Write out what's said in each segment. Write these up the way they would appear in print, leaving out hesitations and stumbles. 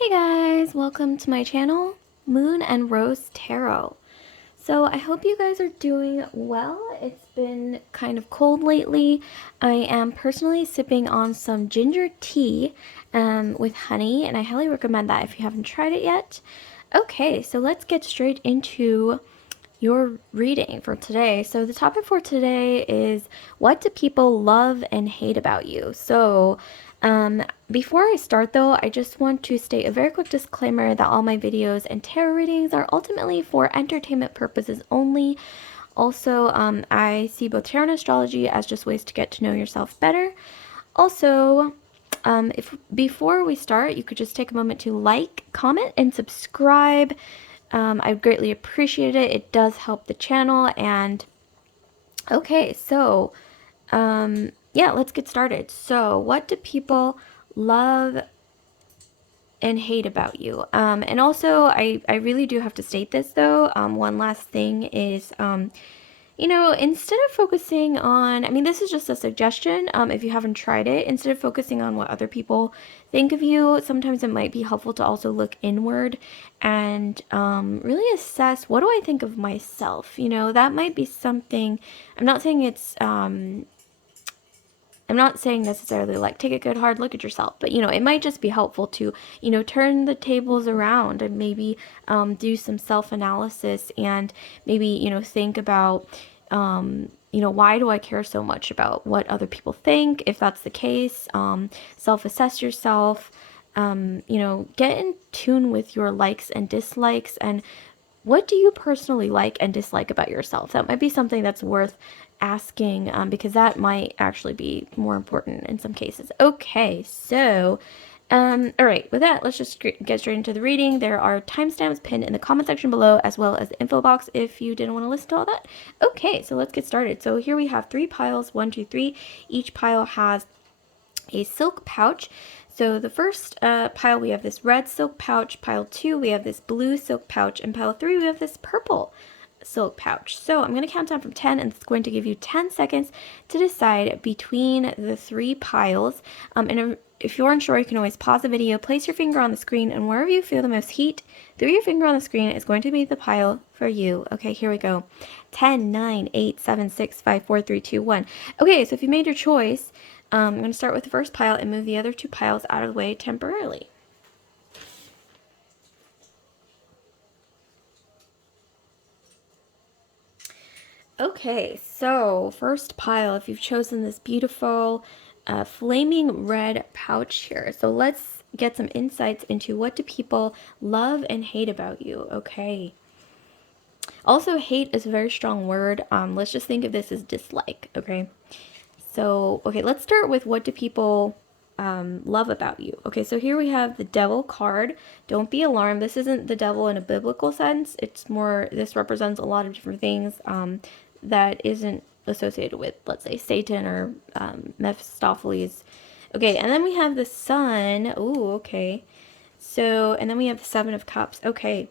Hey guys, welcome to my channel, Moon and Rose Tarot. So I hope you guys are doing well. It's been kind of cold lately. I am personally sipping on some ginger tea with honey, and I highly recommend that if you haven't tried it yet. Okay, so let's get straight into your reading for today. So the topic for today is, what do people love and hate about you? So before I start though, I just want to state a very quick disclaimer that all my videos and tarot readings are ultimately for entertainment purposes only. Also, I see both tarot and astrology as just ways to get to know yourself better. Also, if before we start, you could just take a moment to like, comment, and subscribe. I greatly appreciate it. It does help the channel. And okay, so yeah, let's get started. So, what do people love and hate about you? And also, I really do have to state this though. One last thing is, instead of focusing on, I mean, this is just a suggestion. If you haven't tried it, instead of focusing on what other people think of you, sometimes it might be helpful to also look inward and really assess, what do I think of myself? That might be something. I'm not saying it's, I'm not saying necessarily like take a good hard look at yourself, but it might just be helpful to, turn the tables around and maybe do some self analysis and maybe, think about, why do I care so much about what other people think? If that's the case, self assess yourself, get in tune with your likes and dislikes, and what do you personally like and dislike about yourself? That might be something that's worth asking, because that might actually be more important in some cases. Okay, so all right, with that, let's just get straight into the reading. There are timestamps pinned in the comment section below, as well as the info box if you didn't want to listen to all that. Okay, so let's get started. So here we have 3 piles, 1, 2, 3. Each pile has a silk pouch. So the first pile, we have this red silk pouch. Pile 2, we have this blue silk pouch. And pile 3, we have this purple silk pouch. So I'm going to count down from 10, and it's going to give you 10 seconds to decide between the 3 piles. And if you aren't sure, you can always pause the video, place your finger on the screen, and wherever you feel the most heat through your finger on the screen is going to be the pile for you. Okay, here we go. 10, 9, 8, 7, 6, 5, 4, 3, 2, 1. Okay, so if you made your choice, I'm going to start with the first pile and move the other 2 piles out of the way temporarily. Okay, so first pile, if you've chosen this beautiful flaming red pouch here. So let's get some insights into, what do people love and hate about you? Okay. Also, hate is a very strong word. Let's just think of this as dislike, okay? So, okay, let's start with, what do people love about you? Okay, so here we have the devil card. Don't be alarmed. This isn't the devil in a biblical sense. It's more, this represents a lot of different things that isn't associated with, let's say, Satan or Mephistopheles. Okay, and then we have the sun. Ooh, okay. So, and then we have the 7 of Cups. Okay.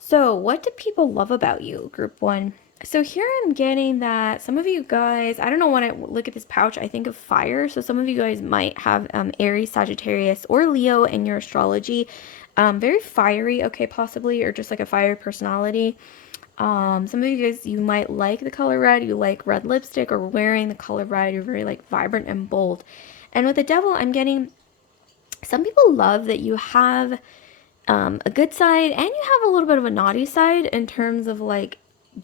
So, what do people love about you, group 1? So here I'm getting that some of you guys, I don't know, when I look at this pouch, I think of fire. So some of you guys might have Aries, Sagittarius, or Leo in your astrology. Very fiery, okay, possibly, or just like a fire personality. Some of you guys, you might like the color red, you like red lipstick, or wearing the color red, you're very like vibrant and bold. And with the devil, I'm getting, some people love that you have a good side, and you have a little bit of a naughty side in terms of like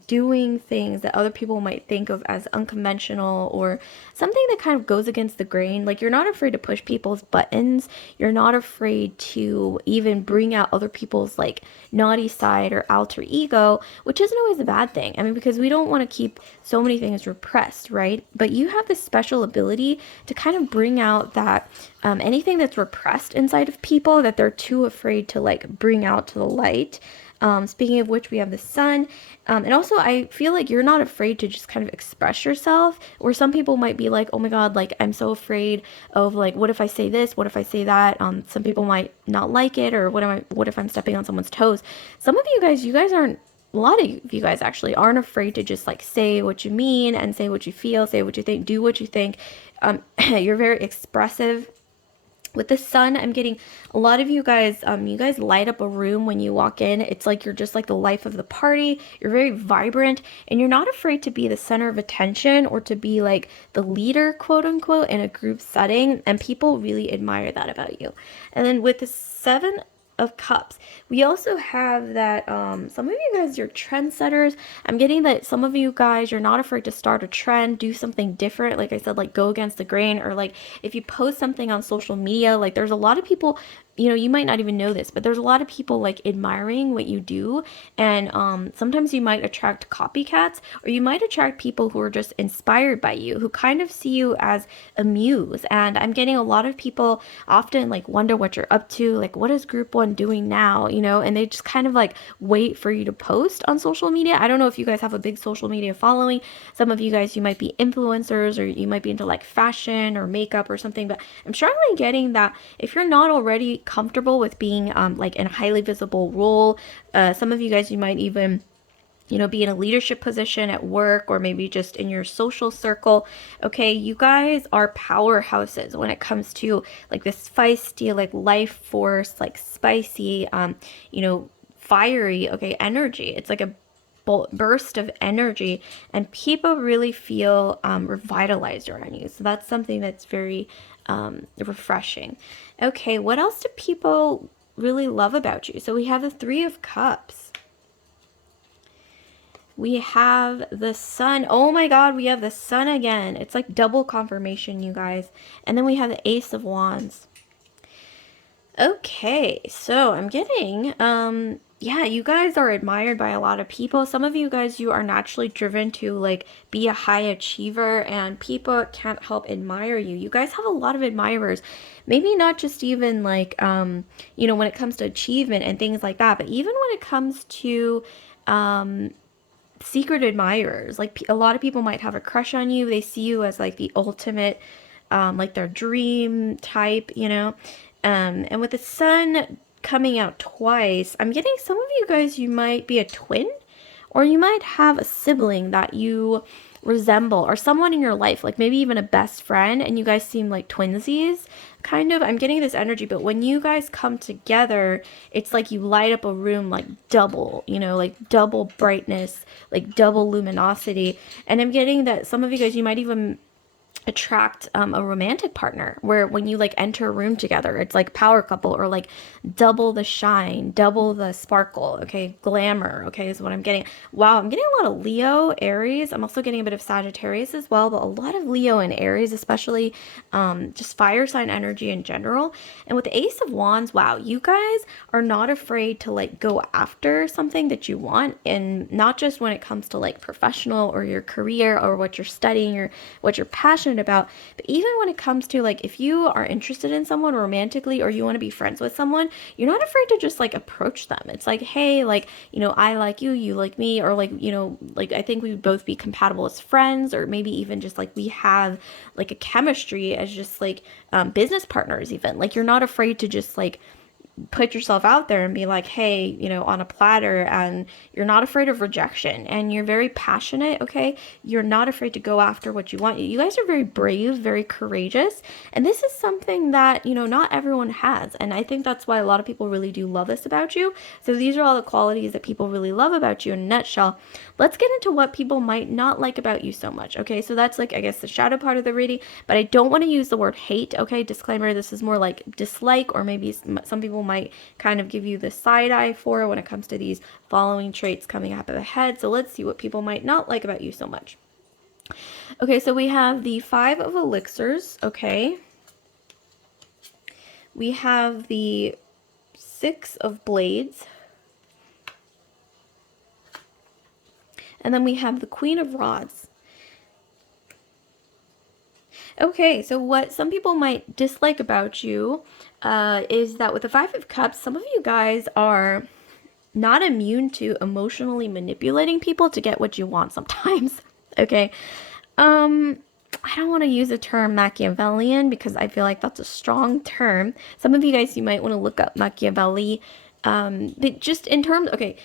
doing things that other people might think of as unconventional, or something that kind of goes against the grain. Like, you're not afraid to push people's buttons. You're not afraid to even bring out other people's like naughty side or alter ego, which isn't always a bad thing. I mean, because we don't want to keep so many things repressed, right? But you have this special ability to kind of bring out that anything that's repressed inside of people that they're too afraid to like bring out to the light. Speaking of which, we have the sun. And also, I feel like you're not afraid to just kind of express yourself, or some people might be like, oh my God, like, I'm so afraid of like, what if I say this? What if I say that? Some people might not like it, or what if I'm stepping on someone's toes? Some of you guys aren't, a lot of you guys actually aren't afraid to just like say what you mean and say what you feel, say what you think, do what you think. You're very expressive. With the sun, I'm getting a lot of you guys light up a room when you walk in. It's like you're just like the life of the party. You're very vibrant and you're not afraid to be the center of attention or to be like the leader, quote unquote, in a group setting. And people really admire that about you. And then with the Seven of Cups, we also have that some of you guys, you're trendsetters. I'm getting that some of you guys, you're not afraid to start a trend, do something different. Like I said, like go against the grain, or like if you post something on social media, like there's a lot of people, you know, you might not even know this, but there's a lot of people like admiring what you do. And sometimes you might attract copycats, or you might attract people who are just inspired by you, who kind of see you as a muse. And I'm getting a lot of people often like wonder what you're up to, like what is group one doing now, you know, and they just kind of like wait for you to post on social media. I don't know if you guys have a big social media following. Some of you guys, you might be influencers, or you might be into like fashion or makeup or something, but I'm strongly getting that if you're not already comfortable with being like in a highly visible role, some of you guys, you might even, you know, be in a leadership position at work or maybe just in your social circle. Okay, you guys are powerhouses when it comes to like this feisty, like life force, like spicy, you know, fiery, okay, energy. It's like a burst of energy, and people really feel revitalized around you. So that's something that's very refreshing. Okay, what else do people really love about you? So we have the Three of Cups. We have the sun. Oh my God, we have the sun again. It's like double confirmation, you guys. And then we have the Ace of Wands. Okay, so I'm getting, yeah, you guys are admired by a lot of people. Some of you guys, you are naturally driven to like be a high achiever, and people can't help admire you. You guys have a lot of admirers. Maybe not just even like, you know, when it comes to achievement and things like that, but even when it comes to, secret admirers. Like a lot of people might have a crush on you. They see you as like the ultimate, like their dream type, you know. And with the sun coming out twice, I'm getting some of you guys, you might be a twin, or you might have a sibling that you resemble, or someone in your life, like maybe even a best friend, and you guys seem like twinsies, kind of. I'm getting this energy, but when you guys come together, it's like you light up a room like double, you know, like double brightness, like double luminosity. And I'm getting that some of you guys, you might even attract a romantic partner, where when you like enter a room together, it's like power couple, or like double the shine, double the sparkle. Okay, glamour, okay, is what I'm getting. Wow, I'm getting a lot of Leo, Aries. I'm also getting a bit of Sagittarius as well, but a lot of Leo and Aries, especially just fire sign energy in general. And with the Ace of Wands, wow, you guys are not afraid to like go after something that you want, and not just when it comes to like professional or your career or what you're studying or what you're passionate about, but even when it comes to like if you are interested in someone romantically, or you want to be friends with someone, you're not afraid to just like approach them. It's like, hey, like, you know, I like you, you like me, or like, you know, like I think we would both be compatible as friends, or maybe even just like we have like a chemistry as just like business partners. Even like you're not afraid to just like put yourself out there and be like, hey, you know, on a platter, and you're not afraid of rejection, and you're very passionate, okay? You're not afraid to go after what you want. You guys are very brave, very courageous, and this is something that, you know, not everyone has, and I think that's why a lot of people really do love this about you. So these are all the qualities that people really love about you in a nutshell. Let's get into what people might not like about you so much, okay? So that's like, I guess, the shadow part of the reading, but I don't want to use the word hate, okay? Disclaimer, this is more like dislike, or maybe some people might kind of give you the side eye for when it comes to these following traits coming up ahead. So let's see what people might not like about you so much. Okay, so we have the Five of Elixirs, okay? We have the Six of Blades. And then we have the Queen of Rods. Okay, so what some people might dislike about you is that with the Five of Cups, some of you guys are not immune to emotionally manipulating people to get what you want sometimes. Okay. I don't want to use the term Machiavellian because I feel like that's a strong term. Some of you guys, you might want to look up Machiavelli. But just in terms, okay,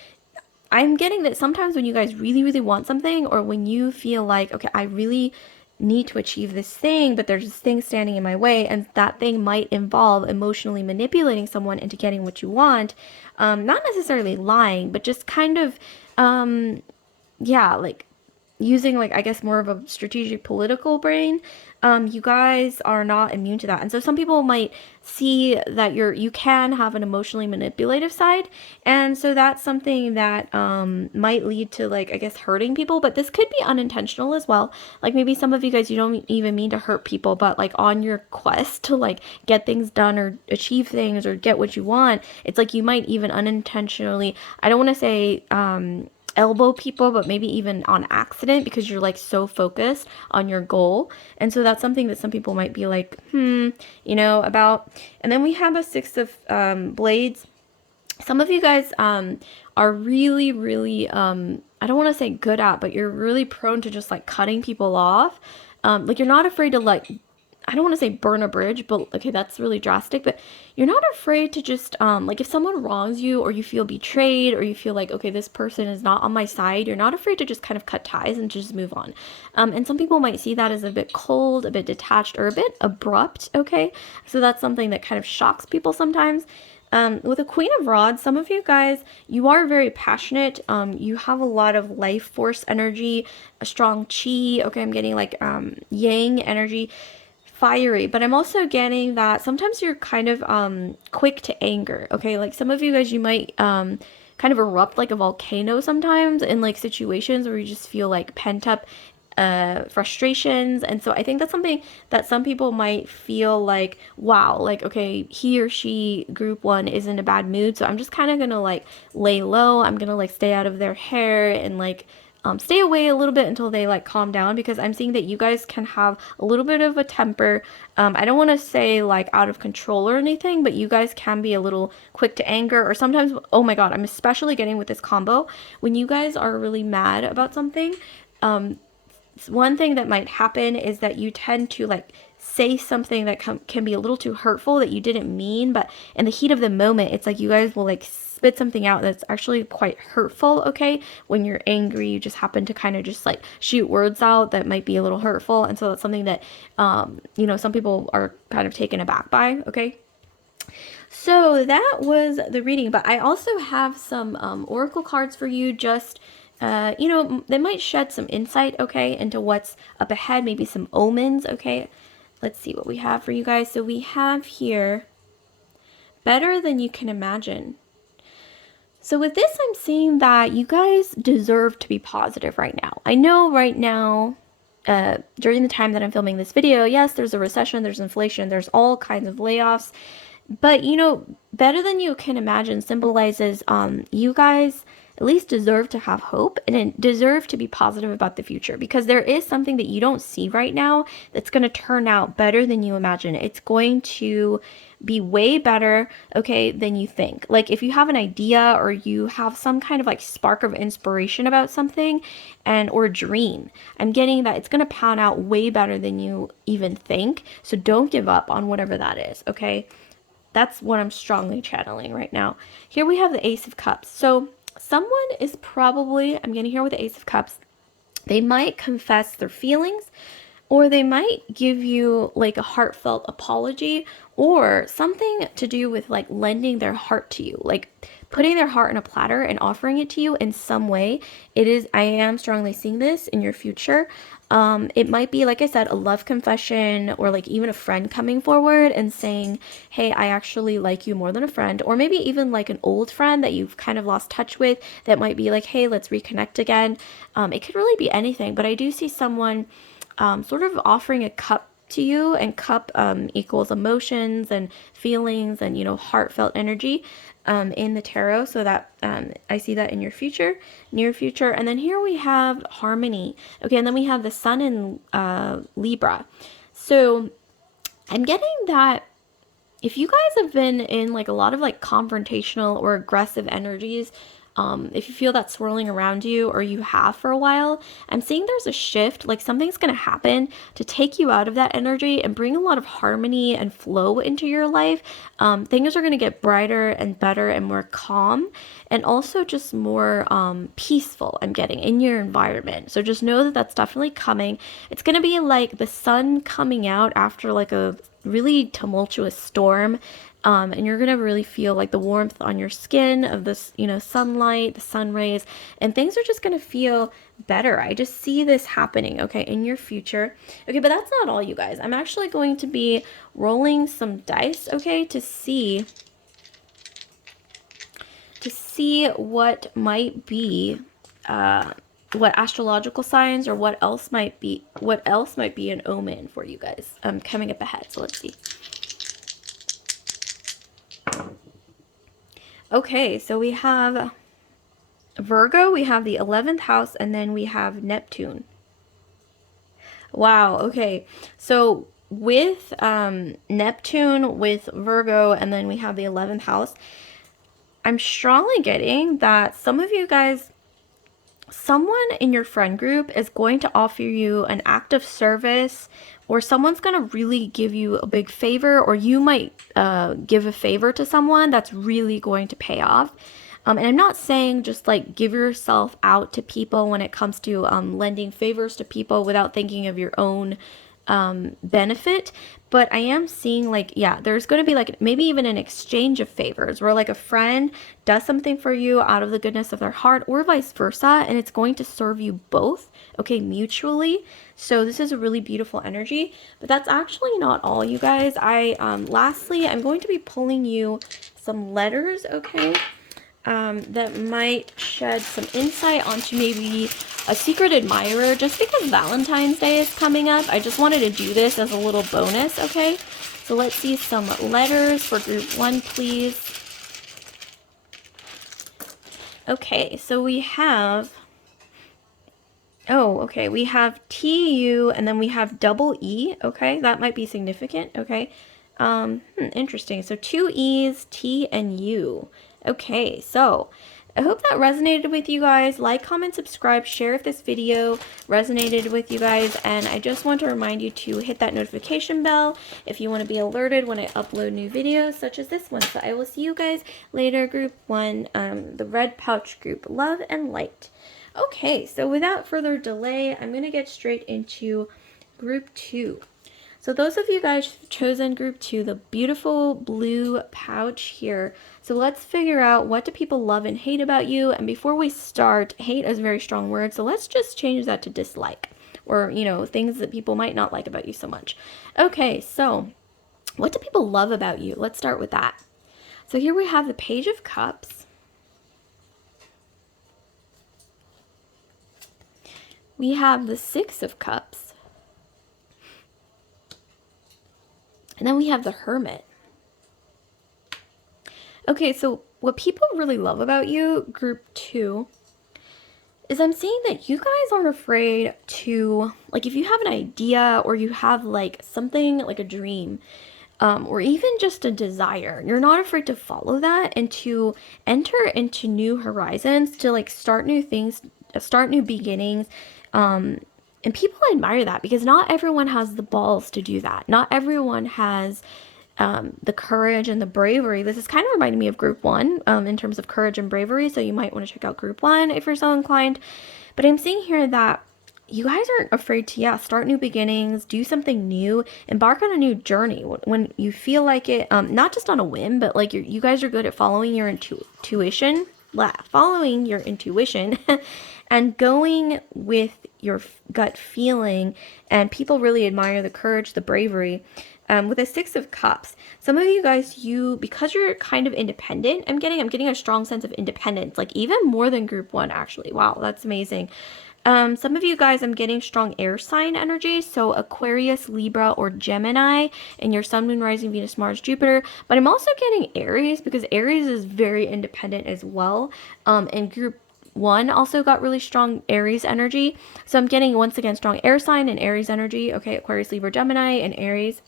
I'm getting that sometimes when you guys really, really want something, or when you feel like, okay, I really need to achieve this thing, but there's this thing standing in my way, and that thing might involve emotionally manipulating someone into getting what you want. Not necessarily lying, but just kind of, yeah, like using, like, I guess more of a strategic political brain. You guys are not immune to that. And so some people might see that you can have an emotionally manipulative side. And so that's something that might lead to, like, I guess hurting people, but this could be unintentional as well. Like maybe some of you guys, you don't even mean to hurt people, but like on your quest to like get things done or achieve things or get what you want, it's like you might even unintentionally, I don't want to say elbow people, but maybe even on accident because you're like so focused on your goal. And so that's something that some people might be like, about. And then we have a Six of Blades. Some of you guys are really, really, I don't want to say good at, but you're really prone to just like cutting people off. Like you're not afraid to like, I don't want to say burn a bridge, but okay, that's really drastic, but you're not afraid to just, like if someone wrongs you or you feel betrayed or you feel like, okay, this person is not on my side, you're not afraid to just kind of cut ties and just move on. And some people might see that as a bit cold, a bit detached, or a bit abrupt, okay? So that's something that kind of shocks people sometimes. With a Queen of Rods, some of you guys, you are very passionate. You have a lot of life force energy, a strong chi. Okay, I'm getting like yang energy, fiery, but I'm also getting that sometimes you're kind of quick to anger. Okay, like some of you guys, you might kind of erupt like a volcano sometimes in like situations where you just feel like pent up frustrations. And so I think that's something that some people might feel like, wow, like, okay, he or she, group one, is in a bad mood. So I'm just kind of going to like lay low. I'm going to like stay out of their hair and like stay away a little bit until they like calm down, because I'm seeing that you guys can have a little bit of a temper. I don't want to say like out of control or anything, but you guys can be a little quick to anger, or sometimes, oh my God, I'm especially getting with this combo when you guys are really mad about something. One thing that might happen is that you tend to like say something that can be a little too hurtful that you didn't mean, but in the heat of the moment, it's like you guys will like spit something out that's actually quite hurtful. Okay, when you're angry, you just happen to kind of just like shoot words out that might be a little hurtful, and so that's something that some people are kind of taken aback by. Okay, so that was the reading, but I also have some oracle cards for you. Just they might shed some insight, okay, into what's up ahead, maybe some omens, okay. Let's see what we have for you guys. So we have here, better than you can imagine. So with this, I'm seeing that you guys deserve to be positive right now. I know right now, during the time that I'm filming this video, yes, there's a recession, there's inflation, there's all kinds of layoffs. But, better than you can imagine symbolizes you guys at least deserve to have hope and deserve to be positive about the future, because there is something that you don't see right now that's going to turn out better than you imagine. It's going to be way better, okay, than you think. Like if you have an idea or you have some kind of like spark of inspiration about something or dream, I'm getting that it's going to pan out way better than you even think. So don't give up on whatever that is, okay? That's what I'm strongly channeling right now. Here we have the Ace of Cups. So someone is probably, I'm getting here with the Ace of Cups, they might confess their feelings, or they might give you like a heartfelt apology, or something to do with like lending their heart to you, like putting their heart in a platter and offering it to you in some way. I am strongly seeing this in your future. It might be, like I said, a love confession, or like even a friend coming forward and saying, hey, I actually like you more than a friend, or maybe even like an old friend that you've kind of lost touch with that might be like, hey, let's reconnect again. It could really be anything, but I do see someone sort of offering a cup to you, and cup equals emotions and feelings and heartfelt energy in the tarot. So that I see that in your future, near future. And then here we have harmony. Okay, and then we have the sun in Libra. So I'm getting that if you guys have been in like a lot of like confrontational or aggressive energies if you feel that swirling around you, or you have for a while, I'm seeing there's a shift, like something's going to happen to take you out of that energy and bring a lot of harmony and flow into your life. Things are going to get brighter and better and more calm, and also just more peaceful, I'm getting, in your environment. So just know that that's definitely coming. It's going to be like the sun coming out after like a really tumultuous storm. And you're gonna really feel like the warmth on your skin of this, sunlight, the sun rays, and things are just gonna feel better. I just see this happening, okay, in your future. Okay, but that's not all, you guys. I'm actually going to be rolling some dice, okay, to see what might be, what astrological signs, or what else might be an omen for you guys coming up ahead. So let's see. Okay, so we have Virgo, we have the 11th house, and then we have Neptune. Wow, okay. So with Neptune, with Virgo, and then we have the 11th house, I'm strongly getting that some of you guys, someone in your friend group is going to offer you an act of service, or someone's going to really give you a big favor, or you might give a favor to someone that's really going to pay off. And I'm not saying just like give yourself out to people when it comes to lending favors to people without thinking of your own benefit, but I am seeing like, yeah, there's going to be like maybe even an exchange of favors where like a friend does something for you out of the goodness of their heart, or vice versa, and it's going to serve you both, okay, mutually. So this is a really beautiful energy. But that's actually not all, you guys. Lastly, I'm going to be pulling you some letters, okay, that might shed some insight onto maybe a secret admirer, just because Valentine's Day is coming up. I just wanted to do this as a little bonus, okay? So let's see some letters for group 1, please. Okay, so we have, we have TU, and then we have double E, okay? That might be significant, okay? Interesting. So 2 E's, T, and U. Okay, so I hope that resonated with you guys. Like, comment, subscribe, share if this video resonated with you guys. And I just want to remind you to hit that notification bell if you want to be alerted when I upload new videos such as this one. So I will see you guys later, group 1, the red pouch group. Love and light. Okay, so without further delay, I'm going to get straight into group 2. So those of you guys who've chosen group 2, the beautiful blue pouch here. So let's figure out, what do people love and hate about you? And before we start, hate is a very strong word, so let's just change that to dislike, or, things that people might not like about you so much. Okay, so what do people love about you? Let's start with that. So here we have the Page of Cups. We have the 6 of Cups. And then we have the Hermit. Okay, so what people really love about you, group 2, is I'm seeing that you guys aren't afraid to, like, if you have an idea, or you have like something like a dream, or even just a desire, you're not afraid to follow that and to enter into new horizons, to like start new things, start new beginnings. And people admire that, because not everyone has the balls to do that. Not everyone has the courage and the bravery. This is kind of reminding me of group 1 in terms of courage and bravery. So you might want to check out group 1 if you're so inclined. But I'm seeing here that you guys aren't afraid to, start new beginnings, do something new, embark on a new journey when you feel like it, not just on a whim, but like you guys are good at following your intuition, and going with your gut feeling. And people really admire the courage, the bravery. With a 6 of Cups, some of you guys, because you're kind of independent, I'm getting a strong sense of independence, like even more than group 1, actually. Wow, that's amazing. Some of you guys, I'm getting strong air sign energy, so Aquarius, Libra, or Gemini, and your Sun, Moon, Rising, Venus, Mars, Jupiter. But I'm also getting Aries, because Aries is very independent as well. And group 1 also got really strong Aries energy. So I'm getting, once again, strong air sign and Aries energy. Okay, Aquarius, Libra, Gemini, and Aries.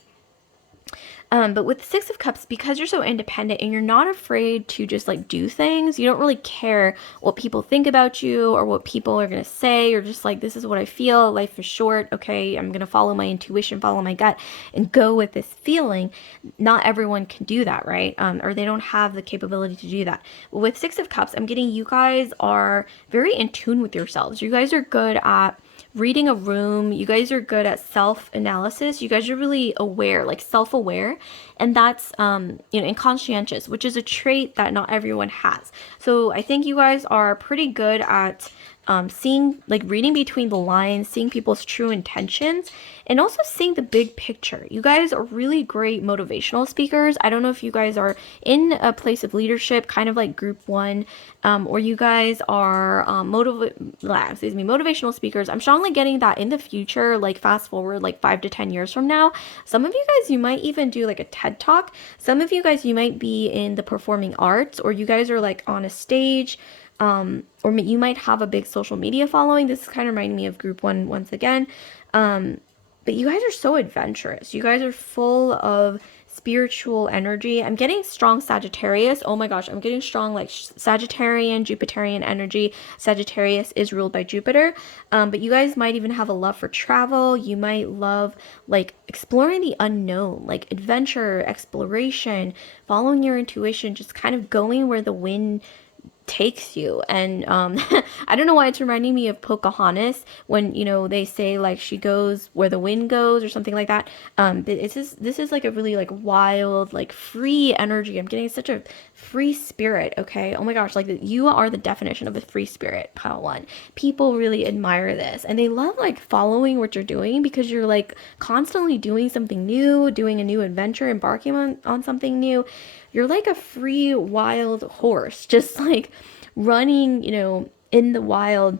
But with Six of Cups, because you're so independent and you're not afraid to just like do things, you don't really care what people think about you or what people are going to say. You're just like, this is what I feel. Life is short. Okay, I'm going to follow my intuition, follow my gut, and go with this feeling. Not everyone can do that, right? Or they don't have the capability to do that. But with Six of Cups, I'm getting you guys are very in tune with yourselves. You guys are good at reading a room. You guys are good at self-analysis. You guys are really aware, like self-aware, and that's and conscientious, which is a trait that not everyone has. So I think you guys are pretty good at seeing, like reading between the lines, seeing people's true intentions, and also seeing the big picture. You guys are really great motivational speakers. I don't know if you guys are in a place of leadership, kind of like group one, or you guys are motivational speakers. I'm strongly getting that in the future, like fast forward like 5 to 10 years from now. Some of you guys, you might even do like a TED talk. Some of you guys, you might be in the performing arts, or you guys are like on a stage, or you might have a big social media following. This is kind of reminding me of group one once again. But you guys are so adventurous. You guys are full of spiritual energy. I'm getting strong Sagittarius. Oh my gosh, I'm getting strong like Sagittarian, Jupiterian energy. Sagittarius is ruled by Jupiter. But you guys might even have a love for travel. You might love like exploring the unknown, like adventure, exploration, following your intuition, just kind of going where the wind takes you. And I don't know why it's reminding me of Pocahontas when they say like she goes where the wind goes or something like that. This is like a really like wild, like free energy. I'm getting such a free spirit. Okay, oh my gosh, like you are the definition of a free spirit, pile one. People really admire this and they love like following what you're doing because you're like constantly doing something new, doing a new adventure, embarking on something new. You're like a free wild horse, just like running, in the wild.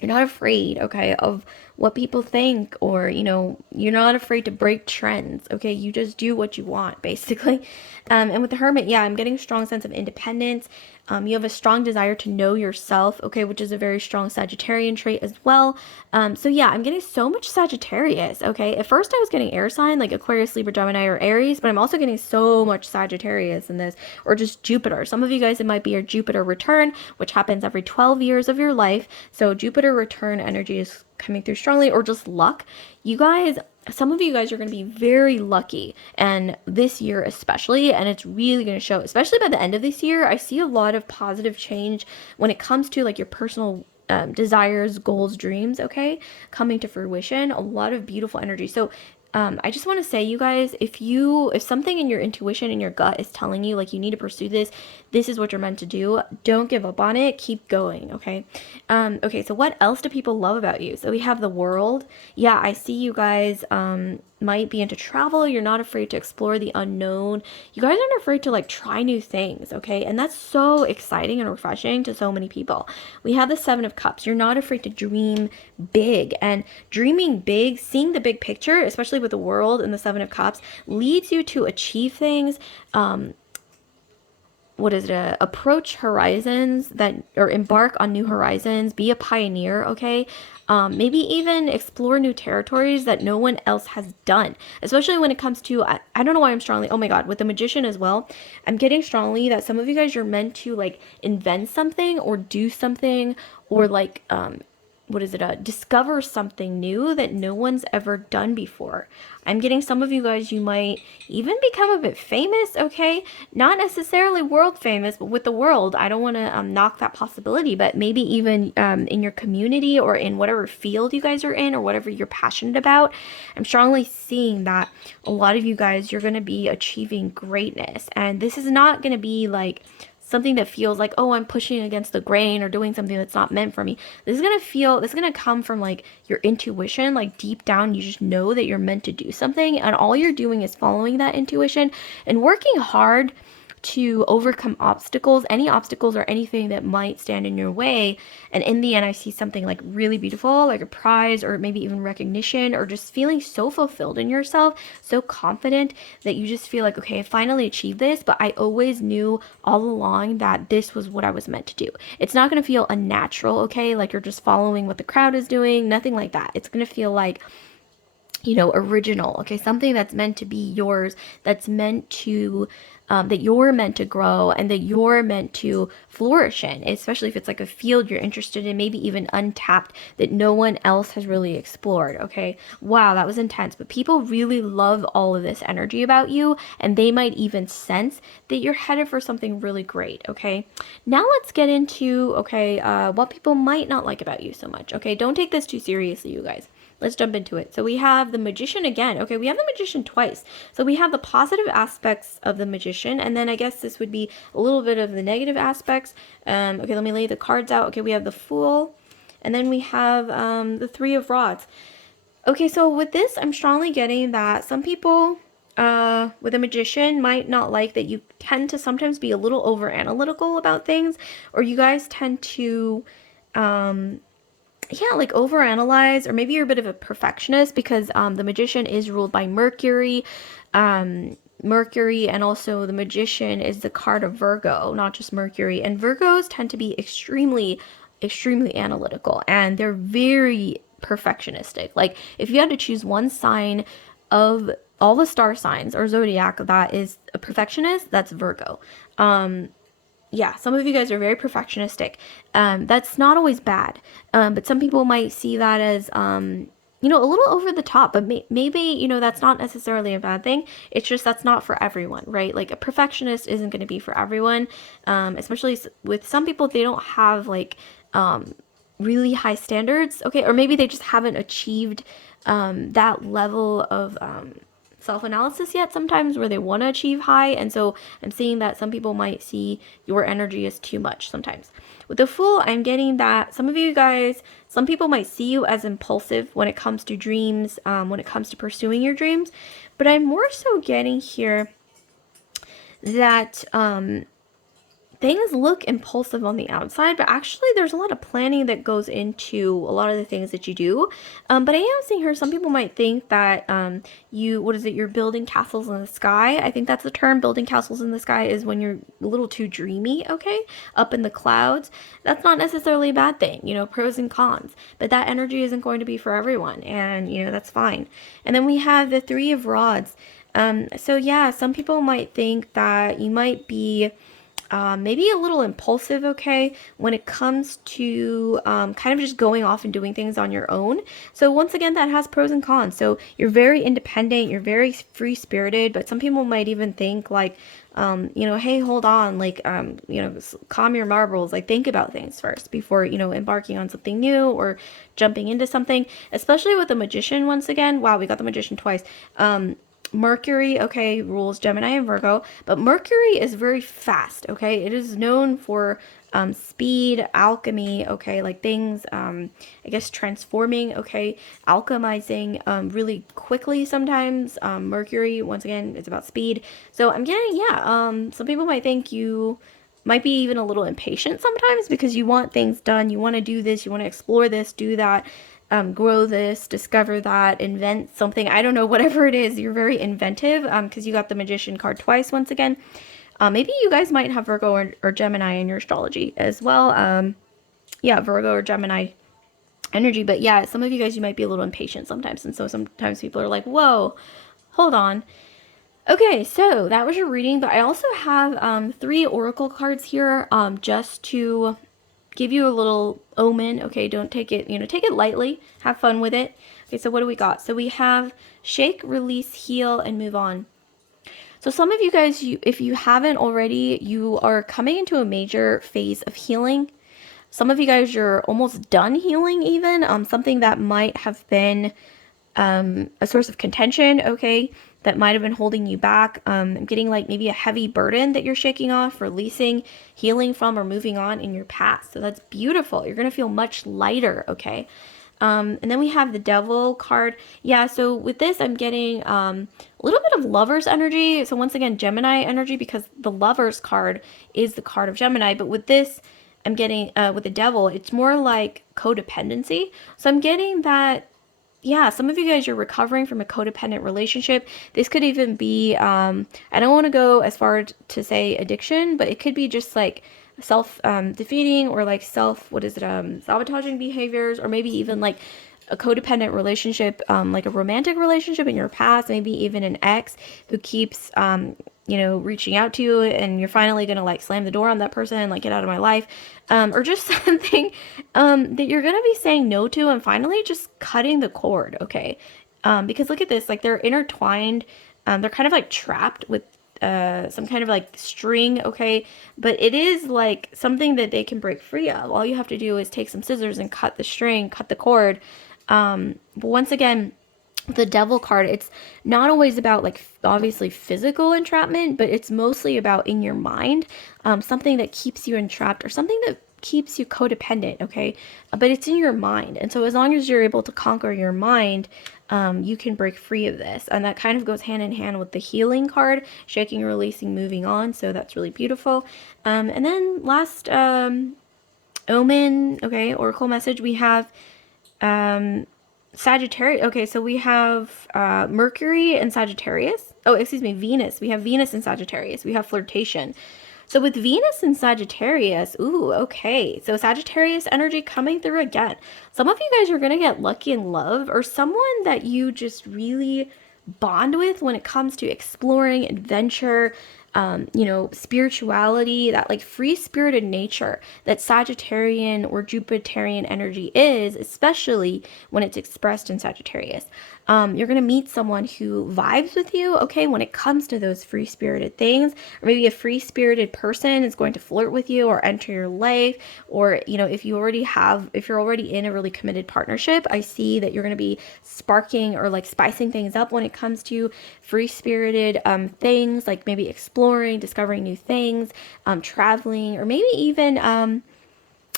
You're not afraid, okay, of what people think, or you're not afraid to break trends. Okay, you just do what you want, basically. And with the Hermit, yeah, I'm getting a strong sense of independence. You have a strong desire to know yourself, okay, which is a very strong Sagittarian trait as well. So yeah, I'm getting so much Sagittarius, okay. At first I was getting air sign like Aquarius, Libra, Gemini, or Aries, but I'm also getting so much Sagittarius in this, or just Jupiter. Some of you guys, it might be your Jupiter return, which happens every 12 years of your life. So Jupiter return energy is coming through strongly, or just luck. You guys, some of you guys are going to be very lucky, and this year especially, and it's really going to show, especially by the end of this year. I see a lot of positive change when it comes to like your personal desires, goals, dreams, okay, coming to fruition. A lot of beautiful energy. So I just want to say, you guys, if something in your intuition and your gut is telling you like you need to pursue this, this is what you're meant to do. Don't give up on it. Keep going. Okay. Okay. So what else do people love about you? So we have the world. Yeah, I see you guys. Might be into travel. You're not afraid to explore the unknown. You guys aren't afraid to like try new things, okay? And that's so exciting and refreshing to so many people. We have the Seven of Cups. You're not afraid to dream big, and dreaming big, seeing the big picture, especially with the world and the Seven of Cups, leads you to achieve things. What is it? Approach horizons that, or embark on new horizons, be a pioneer, okay? Maybe even explore new territories that no one else has done, especially when it comes to, I don't know why I'm strongly, oh my God, with the Magician as well, I'm getting strongly that some of you guys are meant to like invent something or do something, or like, what is it, discover something new that no one's ever done before. I'm getting some of you guys, you might even become a bit famous, okay? Not necessarily world famous, but with the world. I don't want to knock that possibility, but maybe even in your community or in whatever field you guys are in or whatever you're passionate about. I'm strongly seeing that a lot of you guys, you're going to be achieving greatness. And this is not going to be like something that feels like, oh, I'm pushing against the grain or doing something that's not meant for me. This is gonna come from like your intuition, like deep down, you just know that you're meant to do something, and all you're doing is following that intuition and working hard to overcome obstacles, any obstacles or anything that might stand in your way. And in the end, I see something like really beautiful, like a prize or maybe even recognition, or just feeling so fulfilled in yourself, so confident that you just feel like, okay, I finally achieved this, but I always knew all along that this was what I was meant to do. It's not going to feel unnatural, okay? Like you're just following what the crowd is doing, nothing like that. It's going to feel like original, okay? Something that's meant to be yours, that's meant to, that you're meant to grow and that you're meant to flourish in, especially if it's like a field you're interested in, maybe even untapped, that no one else has really explored, okay? Wow, that was intense, but people really love all of this energy about you, and they might even sense that you're headed for something really great, okay? Now let's get into, okay, what people might not like about you so much, okay? Don't take this too seriously, you guys. Let's jump into it. So we have the Magician again. Okay, we have the Magician twice. So we have the positive aspects of the Magician, and then I guess this would be a little bit of the negative aspects. Okay, let me lay the cards out. Okay, we have the Fool, and then we have the Three of Rods. Okay, so with this, I'm strongly getting that some people with a Magician might not like that you tend to sometimes be a little over analytical about things, or you guys tend to yeah, like overanalyze, or maybe you're a bit of a perfectionist because the Magician is ruled by Mercury. Mercury, and also the Magician is the card of Virgo, not just Mercury. And Virgos tend to be extremely analytical, and they're very perfectionistic. Like, if you had to choose one sign of all the star signs or zodiac that is a perfectionist, that's Virgo. Yeah, some of you guys are very perfectionistic. That's not always bad, but some people might see that as, a little over the top. But maybe, that's not necessarily a bad thing. It's just that's not for everyone, right? Like, a perfectionist isn't going to be for everyone, especially with some people, they don't have like really high standards, okay? Or maybe they just haven't achieved that level of self-analysis yet sometimes where they want to achieve high, and so I'm seeing that some people might see your energy as too much sometimes. With the Fool, I'm getting that some people might see you as impulsive when it comes to dreams, when it comes to pursuing your dreams, but I'm more so getting here that things look impulsive on the outside, but actually there's a lot of planning that goes into a lot of the things that you do. But I am seeing here, some people might think that you're building castles in the sky. I think that's the term. Building castles in the sky is when you're a little too dreamy, okay? Up in the clouds. That's not necessarily a bad thing, pros and cons. But that energy isn't going to be for everyone, and, that's fine. And then we have the Three of Rods. So yeah, some people might think that you might be maybe a little impulsive, okay, when it comes to kind of just going off and doing things on your own. So once again, that has pros and cons. So you're very independent, you're very free-spirited, but some people might even think like, hey, hold on, like, calm your marbles, like think about things first before, embarking on something new or jumping into something, especially with the Magician once again. Wow, we got the Magician twice. Mercury, okay, rules Gemini and Virgo, but Mercury is very fast, okay? It is known for speed, alchemy, okay, like things, I guess transforming, okay, alchemizing really quickly sometimes. Mercury, once again, is about speed. So I'm getting, yeah, some people might think you might be even a little impatient sometimes because you want things done, you want to do this, you want to explore this, do that, grow this, discover that, invent something. I don't know, whatever it is, you're very inventive because you got the Magician card twice once again. Maybe you guys might have Virgo or Gemini in your astrology as well. Yeah, Virgo or Gemini energy. But yeah, some of you guys, you might be a little impatient sometimes. And so sometimes people are like, whoa, hold on. Okay, so that was your reading, but I also have 3 oracle cards here just to give you a little omen. Okay, don't take it, take it lightly. Have fun with it. Okay, so what do we got? So we have shake, release, heal, and move on. So some of you guys, if you haven't already, you are coming into a major phase of healing. Some of you guys, you're almost done healing even. Something that might have been a source of contention, okay, that might have been holding you back. I'm getting like maybe a heavy burden that you're shaking off, releasing, healing from, or moving on in your past. So that's beautiful. You're going to feel much lighter, okay? And then we have the Devil card. Yeah, so with this, I'm getting a little bit of Lover's energy. So once again, Gemini energy, because the Lover's card is the card of Gemini. But with this, I'm getting, with the Devil, it's more like codependency. So I'm getting that, yeah, some of you guys, you're recovering from a codependent relationship. This could even be, I don't want to go as far to say addiction, but it could be just like self defeating or like sabotaging behaviors, or maybe even like a codependent relationship, like a romantic relationship in your past, maybe even an ex who keeps, you know, reaching out to you, and you're finally gonna like slam the door on that person and like get out of my life, or just something that you're gonna be saying no to and finally just cutting the cord, okay? Because look at this, like they're intertwined, they're kind of like trapped with some kind of like string, okay? But it is like something that they can break free of. All you have to do is take some scissors and cut the string, cut the cord. But once again, the devil card, it's not always about like obviously physical entrapment, but it's mostly about in your mind, something that keeps you entrapped or something that keeps you codependent, okay? But it's in your mind. And so as long as you're able to conquer your mind, you can break free of this. And that kind of goes hand in hand with the healing card, shaking, releasing, moving on. So that's really beautiful. And then last omen, okay, oracle message, we have Sagittarius. Okay, so we have Mercury and Sagittarius. Oh, excuse me, Venus. We have Venus and Sagittarius. We have flirtation. So with Venus and Sagittarius, ooh, okay. So Sagittarius energy coming through again. Some of you guys are going to get lucky in love, or someone that you just really bond with when it comes to exploring, adventure, you know, spirituality, that like free spirited nature that Sagittarian or Jupiterian energy is, especially when it's expressed in Sagittarius. You're going to meet someone who vibes with you, okay, when it comes to those free spirited things, or maybe a free spirited person is going to flirt with you or enter your life, or, you know, if you're already in a really committed partnership, I see that you're going to be sparking or like spicing things up when it comes to free spirited things, like maybe exploring, discovering new things, traveling, or maybe even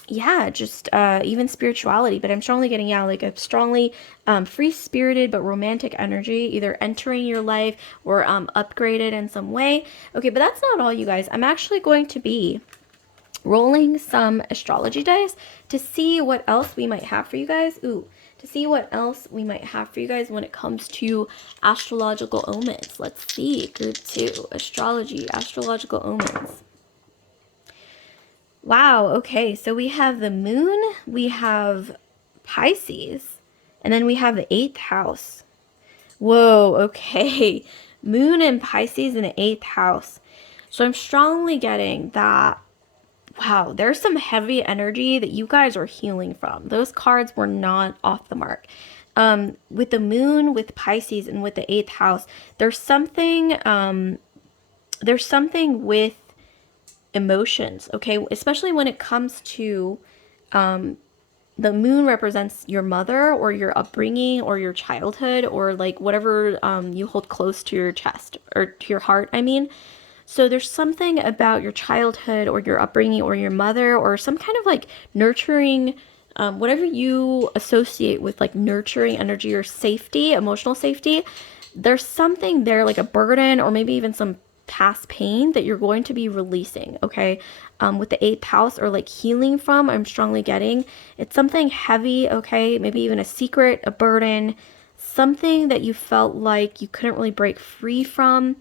yeah, just even spirituality. But I'm strongly getting, yeah, like a strongly free spirited but romantic energy either entering your life or upgraded in some way. Okay, but that's not all, you guys. I'm actually going to be rolling some astrology dice to see what else we might have for you guys. Ooh, to see what else we might have for you guys when it comes to astrological omens. Let's see. Group 2, astrology, astrological omens. Wow, okay, so we have the moon, we have Pisces, and then we have the 8th house. Whoa, okay. Moon and Pisces in the 8th house. So I'm strongly getting that, wow, there's some heavy energy that you guys are healing from. Those cards were not off the mark. With the moon, with Pisces, and with the 8th house, there's something with emotions, okay? Especially when it comes to the moon represents your mother or your upbringing or your childhood or like whatever you hold close to your chest or to your heart, I mean. So there's something about your childhood or your upbringing or your mother or some kind of like nurturing, whatever you associate with like nurturing energy or safety, emotional safety. There's something there, like a burden or maybe even some past pain that you're going to be releasing, okay? With the 8th house or like healing from, I'm strongly getting it's something heavy, okay? Maybe even a secret, a burden, something that you felt like you couldn't really break free from,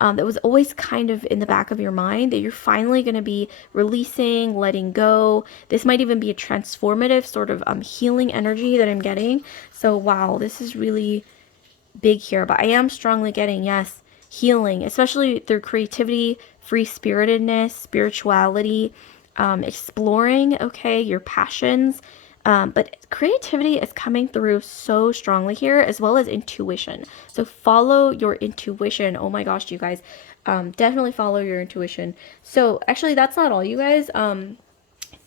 that was always kind of in the back of your mind that you're finally going to be releasing, letting go. This might even be a transformative sort of healing energy that I'm getting. So wow, this is really big here, but I am strongly getting, yes, healing, especially through creativity, free spiritedness, spirituality, exploring, okay, your passions. But creativity is coming through so strongly here, as well as intuition. So follow your intuition. Oh my gosh, you guys, definitely follow your intuition. So actually, that's not all, you guys.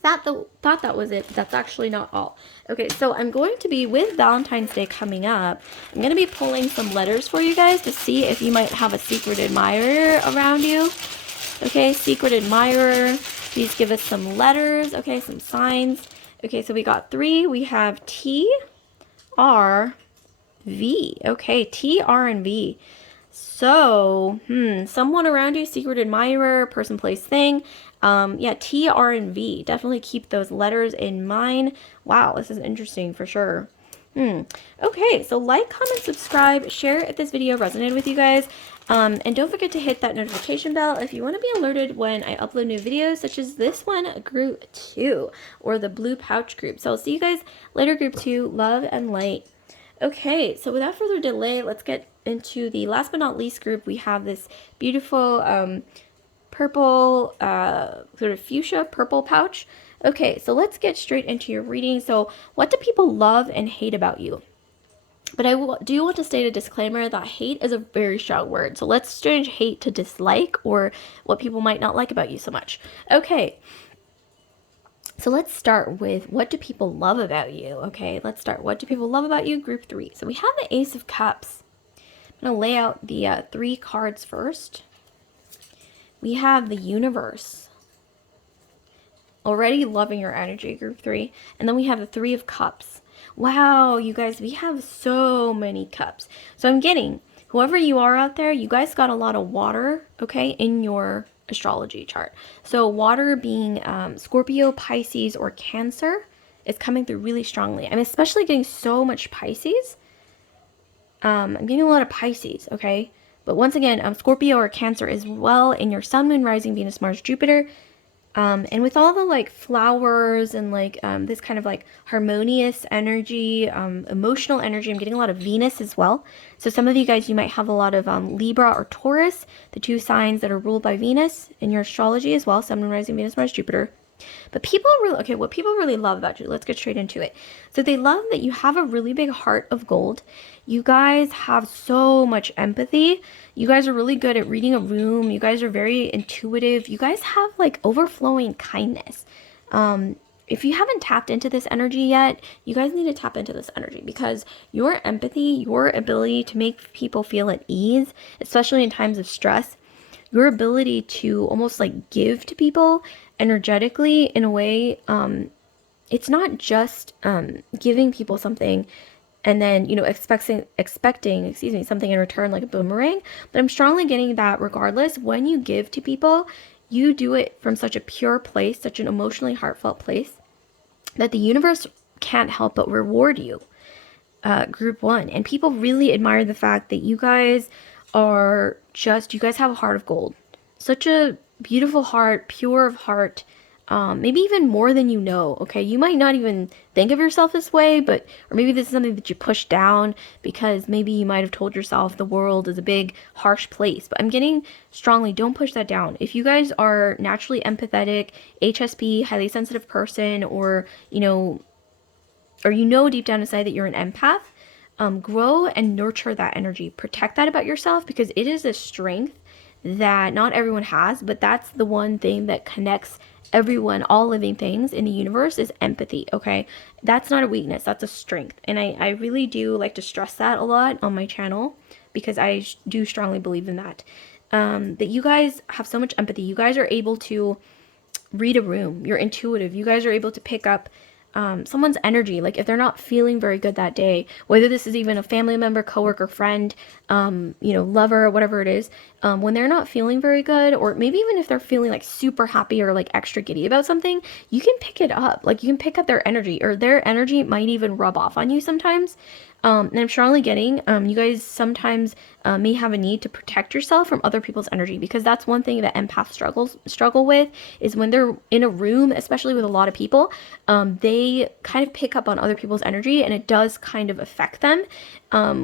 Thought that was it. That's actually not all. Okay, so I'm going to be, with Valentine's Day coming up, I'm going to be pulling some letters for you guys to see if you might have a secret admirer around you. Okay, secret admirer. Please give us some letters. Okay, some signs. Okay, so we got 3. We have T, R, V. Okay, T, R, and V. So, someone around you, secret admirer, person, place, thing. Yeah, T, R, and V. Definitely keep those letters in mind. Wow, this is interesting for sure. Okay, so like, comment, subscribe, share if this video resonated with you guys. And don't forget to hit that notification bell if you want to be alerted when I upload new videos, such as this one, group 2, or the blue pouch group. So I'll see you guys later, group 2. Love and light. Okay, so without further delay, let's get into the last but not least group. We have this beautiful purple, sort of fuchsia purple pouch. Okay, so let's get straight into your reading. So what do people love and hate about you? But I do want to state a disclaimer that hate is a very strong word. So let's change hate to dislike, or what people might not like about you so much. Okay, so let's start with, what do people love about you? Okay, let's start. What do people love about you? Group 3. So we have the Ace of Cups. I'm going to lay out the 3 cards first. We have the Universe. Already loving your energy, group 3. And then we have the 3 of Cups. Wow, you guys, we have so many cups. So I'm getting, whoever you are out there, you guys got a lot of water, okay, in your astrology chart. So water being Scorpio, Pisces, or Cancer is coming through really strongly. I'm especially getting so much Pisces. I'm getting a lot of Pisces, okay? But once again, Scorpio or Cancer as well in your Sun, Moon, Rising, Venus, Mars, Jupiter. And with all the like flowers and like this kind of like harmonious energy, emotional energy, I'm getting a lot of Venus as well. So some of you guys, you might have a lot of Libra or Taurus, the 2 signs that are ruled by Venus in your astrology as well. Sun, Moon, Rising, Venus, Mars, Jupiter. But people really, okay, what people really love about you, let's get straight into it. So they love that you have a really big heart of gold. You guys have so much empathy. You guys are really good at reading a room. You guys are very intuitive. You guys have like overflowing kindness. If you haven't tapped into this energy yet, you guys need to tap into this energy, because your empathy, your ability to make people feel at ease, especially in times of stress, your ability to almost like give to people energetically in a way, it's not just giving people something and then, you know, expecting something in return, like a boomerang. But I'm strongly getting that regardless, when you give to people, you do it from such a pure place, such an emotionally heartfelt place, that the universe can't help but reward you. Group 1. And people really admire the fact that you guys are just, you guys have a heart of gold. Such a beautiful heart, pure of heart, maybe even more than you know, okay? You might not even think of yourself this way, but, or maybe this is something that you push down because maybe you might have told yourself the world is a big, harsh place. But I'm getting strongly, don't push that down. If you guys are naturally empathetic, HSP, highly sensitive person, or, you know deep down inside that you're an empath, grow and nurture that energy. Protect that about yourself, because it is a strength that not everyone has, but that's the one thing that connects everyone, all living things in the universe, is empathy, okay? That's not a weakness, that's a strength. And I really do like to stress that a lot on my channel, because I do strongly believe in that. That you guys have so much empathy. You guys are able to read a room. You're intuitive. You guys are able to pick up someone's energy, like if they're not feeling very good that day, whether this is even a family member, coworker, friend, lover, whatever it is, when they're not feeling very good, or maybe even if they're feeling like super happy or like extra giddy about something, you can pick it up. Like you can pick up their energy, or their energy might even rub off on you sometimes. And I'm strongly getting, you guys sometimes may have a need to protect yourself from other people's energy, because that's one thing that empaths struggle with, is when they're in a room, especially with a lot of people, they kind of pick up on other people's energy, and it does kind of affect them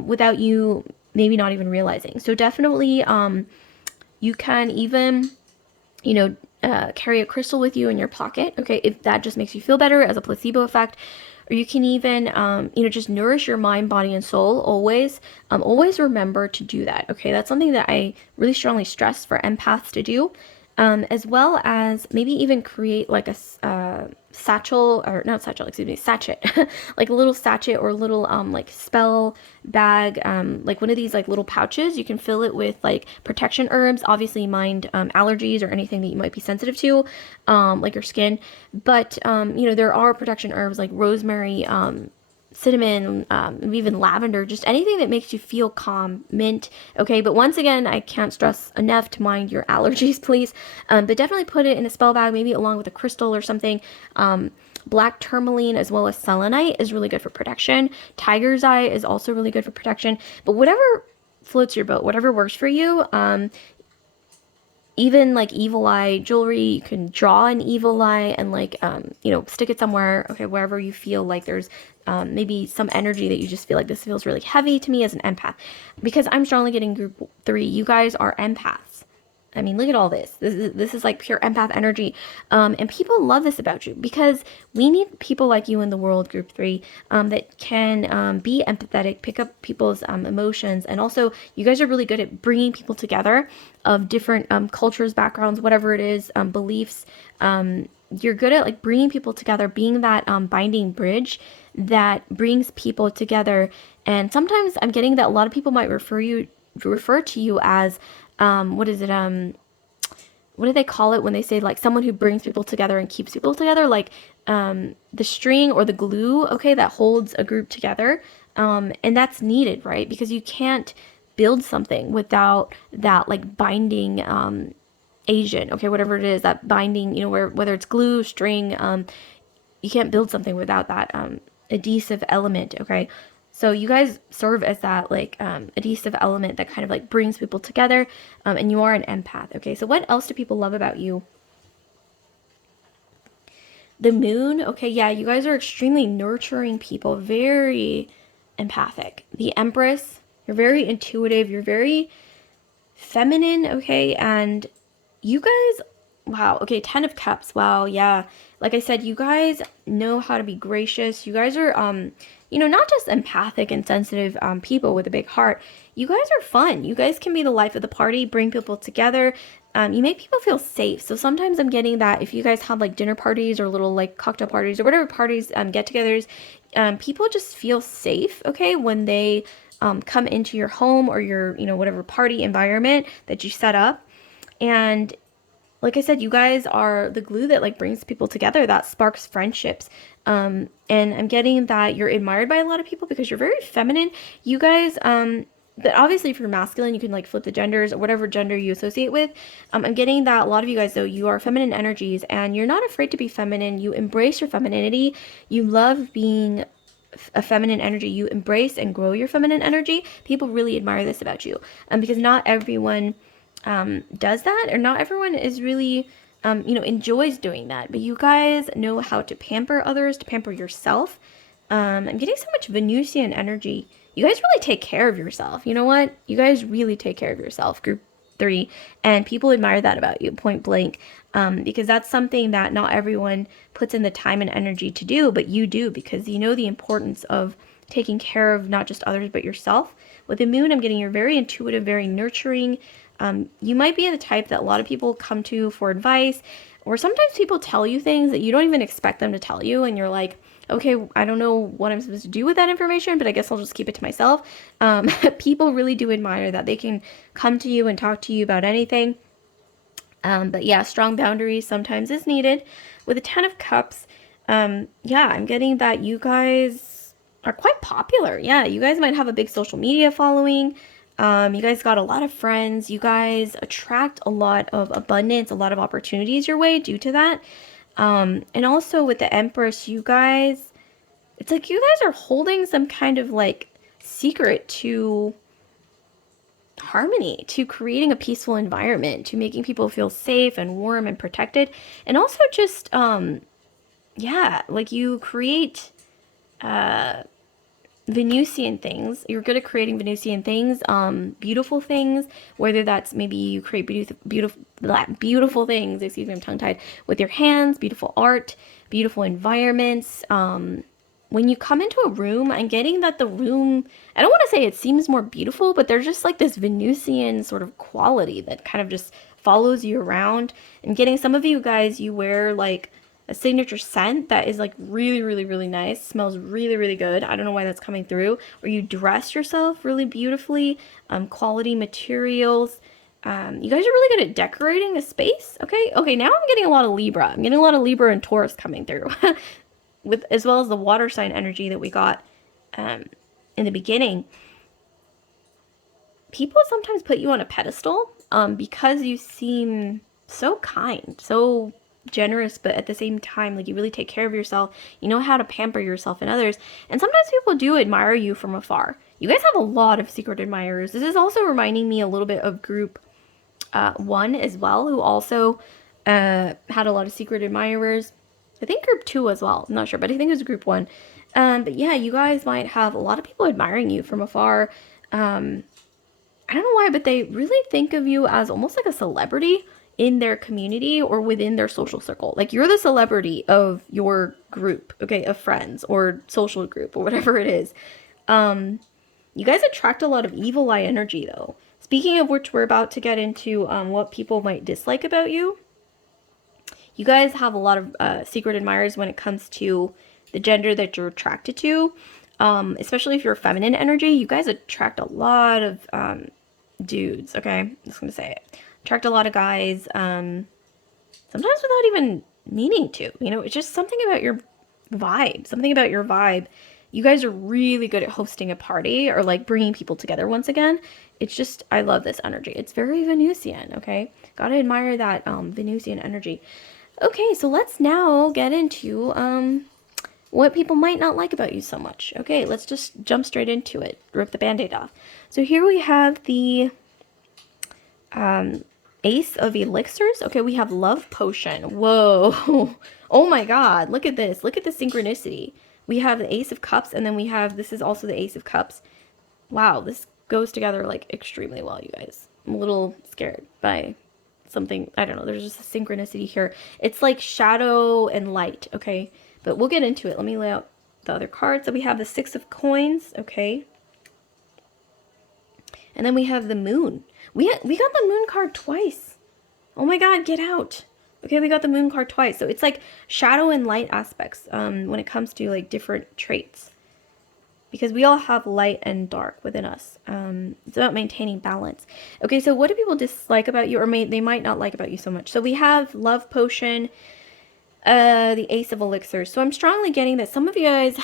without you maybe not even realizing. So definitely, you can even, carry a crystal with you in your pocket, okay, if that just makes you feel better as a placebo effect. Or you can even, just nourish your mind, body, and soul always. Always remember to do that, okay? That's something that I really strongly stress for empaths to do. As well as maybe even create like a satchel, or not satchel, excuse me, sachet, like a little sachet, or a little like spell bag, like one of these like little pouches. You can fill it with like protection herbs, obviously mind allergies or anything that you might be sensitive to, like your skin. But there are protection herbs like rosemary, cinnamon, even lavender, just anything that makes you feel calm, mint, okay? But once again, I can't stress enough to mind your allergies, please. But definitely put it in a spell bag, maybe along with a crystal or something. Black tourmaline as well as selenite is really good for protection. Tiger's eye is also really good for protection. But whatever floats your boat, whatever works for you. Even like evil eye jewelry, you can draw an evil eye and like stick it somewhere, okay, wherever you feel like there's maybe some energy that you just feel like this feels really heavy to me as an empath, because I'm strongly getting group 3. You guys are empaths. I mean, look at all this. This is like pure empath energy. And people love this about you because we need people like you in the world, group 3, that can be empathetic, pick up people's emotions. And also, you guys are really good at bringing people together of different cultures, backgrounds, whatever it is, beliefs. You're good at like bringing people together, being that binding bridge that brings people together. And sometimes I'm getting that a lot of people might refer to you as what is it? What do they call it when they say like someone who brings people together and keeps people together? Like the string or the glue, okay, that holds a group together. And that's needed, right? Because you can't build something without that like binding agent, okay, whatever it is, that binding, whether it's glue, string, you can't build something without that adhesive element, okay? So you guys serve as that like adhesive element that kind of like brings people together, and you are an empath, okay? So what else do people love about you? The moon, okay, yeah, you guys are extremely nurturing people, very empathic. The Empress, you're very intuitive, you're very feminine, okay? And you guys, wow, okay, 10 of Cups, wow, yeah. Like I said, you guys know how to be gracious. You guys are, not just empathic and sensitive people with a big heart. You guys are fun. You guys can be the life of the party, bring people together. You make people feel safe. So sometimes I'm getting that if you guys have like dinner parties or little like cocktail parties or whatever parties, get-togethers, people just feel safe, okay, when they come into your home or your, whatever party environment that you set up. And like I said, you guys are the glue that like brings people together, that sparks friendships. And I'm getting that you're admired by a lot of people because you're very feminine. You guys, but obviously if you're masculine, you can like flip the genders or whatever gender you associate with. I'm getting that a lot of you guys though, you are feminine energies and you're not afraid to be feminine. You embrace your femininity. You love being a feminine energy. You embrace and grow your feminine energy. People really admire this about you, because not everyone does that, or not everyone is really, enjoys doing that. But you guys know how to pamper others, to pamper yourself. I'm getting so much Venusian energy. You guys really take care of yourself. You know what? You guys really take care of yourself, group 3, and people admire that about you, point blank, because that's something that not everyone puts in the time and energy to do, but you do because you know the importance of taking care of not just others but yourself. With the moon, I'm getting you're very intuitive, very nurturing. You might be the type that a lot of people come to for advice, or sometimes people tell you things that you don't even expect them to tell you, and you're like, okay, I don't know what I'm supposed to do with that information, but I guess I'll just keep it to myself. People really do admire that they can come to you and talk to you about anything. But yeah, strong boundaries sometimes is needed. With a 10 of Cups, yeah, I'm getting that you guys are quite popular. Yeah, you guys might have a big social media following. You guys got a lot of friends. You guys attract a lot of abundance, a lot of opportunities your way due to that. And also with the Empress, you guys, it's like you guys are holding some kind of like secret to harmony, to creating a peaceful environment, to making people feel safe and warm and protected. And also just, yeah, like you create, Venusian things. You're good at creating Venusian things, beautiful things, whether that's maybe you create beautiful things, excuse me, I'm tongue-tied, with your hands, beautiful art, beautiful environments. When you come into a room, I'm getting that the room, I don't want to say it seems more beautiful, but there's just like this Venusian sort of quality that kind of just follows you around. I'm getting some of you guys, you wear like a signature scent that is like really, really, really nice, smells really, really good. I don't know why that's coming through. Or you dress yourself really beautifully, quality materials. You guys are really good at decorating a space. Okay, now I'm getting a lot of Libra. I'm getting a lot of Libra and Taurus coming through, with as well as the water sign energy that we got in the beginning. People sometimes put you on a pedestal because you seem so kind, so generous, but at the same time, like you really take care of yourself. You know how to pamper yourself and others. And sometimes people do admire you from afar. You guys have a lot of secret admirers. This is also reminding me a little bit of group 1 as well, who also had a lot of secret admirers. I think group 2 as well. I'm not sure, but I think it was group 1. But yeah, you guys might have a lot of people admiring you from afar. I don't know why, but they really think of you as almost like a celebrity in their community or within their social circle. Like you're the celebrity of your group, okay, of friends or social group or whatever it is. You guys attract a lot of evil eye energy though. Speaking of which, we're about to get into what people might dislike about you. You guys have a lot of secret admirers when it comes to the gender that you're attracted to. Especially if you're feminine energy, you guys attract a lot of dudes, okay? I'm just gonna say it. Attract a lot of guys, sometimes without even needing to. You know, it's just something about your vibe. Something about your vibe. You guys are really good at hosting a party or like bringing people together once again. It's just, I love this energy. It's very Venusian, okay? Gotta admire that Venusian energy. Okay, so let's now get into what people might not like about you so much. Okay, let's just jump straight into it. Rip the band-aid off. So here we have the Ace of Elixirs. Okay, we have Love Potion. Whoa. Oh my god, look at this. Look at the synchronicity. We have the Ace of Cups, and then we have, this is also the Ace of Cups. Wow, this goes together like extremely well, you guys. I'm a little scared by something. I don't know. There's just a synchronicity here. It's like shadow and light, okay? But we'll get into it. Let me lay out the other cards. So we have the Six of Coins, okay? And then we have the Moon. We got the Moon card twice. Oh my god, get out. Okay, we got the Moon card twice. So it's like shadow and light aspects when it comes to like different traits. Because we all have light and dark within us. It's about maintaining balance. Okay, so what do people dislike about you, or they might not like about you so much? So we have Love Potion, the Ace of Elixirs. So I'm strongly getting that some of you guys,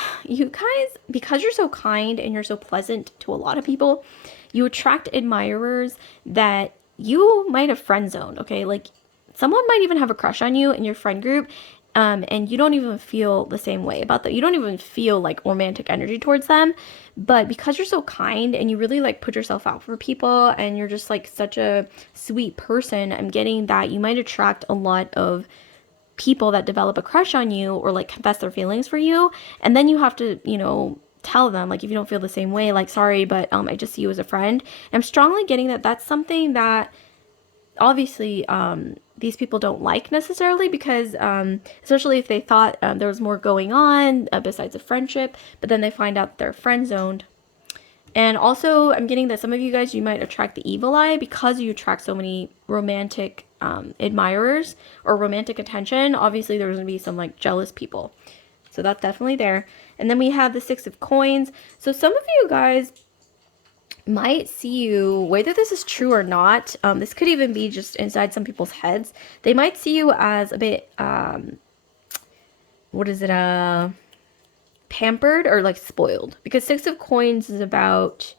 because you're so kind and you're so pleasant to a lot of people, you attract admirers that you might have friend zoned, okay? Like someone might even have a crush on you in your friend group, and you don't even feel the same way about that. You don't even feel like romantic energy towards them, but because you're so kind and you really like put yourself out for people and you're just like such a sweet person, I'm getting that you might attract a lot of people that develop a crush on you or like confess their feelings for you, and then you have to, you know, tell them, like, if you don't feel the same way, like, sorry, but I just see you as a friend. And I'm strongly getting that that's something that obviously these people don't like necessarily, because especially if they thought there was more going on besides a friendship, but then they find out they're friend zoned. And also I'm getting that some of you guys, you might attract the evil eye because you attract so many romantic admirers or romantic attention. Obviously there's going to be some like jealous people, so that's definitely there. And then we have the Six of Coins. So some of you guys might see you, whether this is true or not, this could even be just inside some people's heads, they might see you as a bit pampered or like spoiled, because Six of Coins is about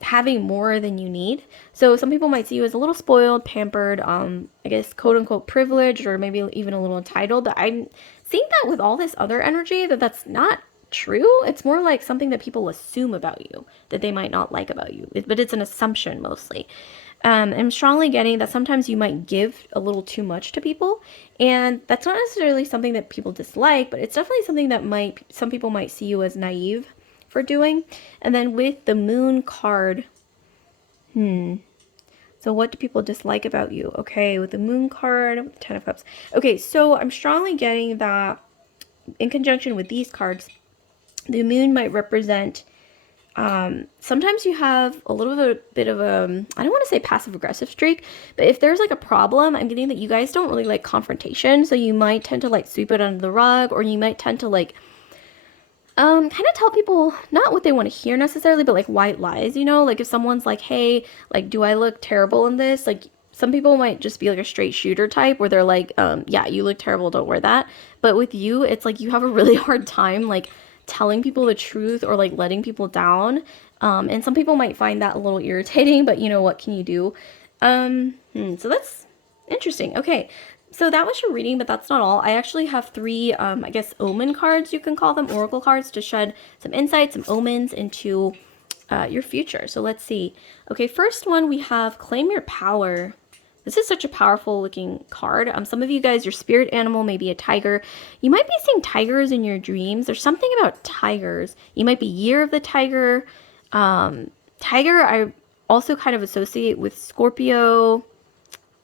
having more than you need. So some people might see you as a little spoiled, pampered, I guess quote unquote privileged, or maybe even a little entitled. But I'm seeing that with all this other energy, that's not true. It's more like something that people assume about you that they might not like about you, but it's an assumption mostly. I'm strongly getting that sometimes you might give a little too much to people, and that's not necessarily something that people dislike, but it's definitely something that some people might see you as naive for doing. And then with the Moon card, so what do people dislike about you? Okay, with the Moon card, with the Ten of Cups. Okay, so I'm strongly getting that in conjunction with these cards, the Moon might represent, sometimes you have a little bit of a, I don't want to say passive aggressive streak, but if there's like a problem, I'm getting that you guys don't really like confrontation. So you might tend to like sweep it under the rug, or you might tend to like, kind of tell people not what they want to hear necessarily, but like white lies, you know, like if someone's like, hey, like, do I look terrible in this? Like some people might just be like a straight shooter type where they're like, yeah, you look terrible, don't wear that. But with you, it's like you have a really hard time like telling people the truth or like letting people down. And some people might find that a little irritating, but you know, what can you do? So that's interesting. Okay. So that was your reading, but that's not all. I actually have three, I guess, omen cards, you can call them, oracle cards, to shed some insight, some omens into your future. So let's see. Okay, first one we have Claim Your Power. This is such a powerful looking card. Some of you guys, your spirit animal may be a tiger. You might be seeing tigers in your dreams. There's something about tigers. You might be Year of the Tiger. Tiger, I also kind of associate with Scorpio,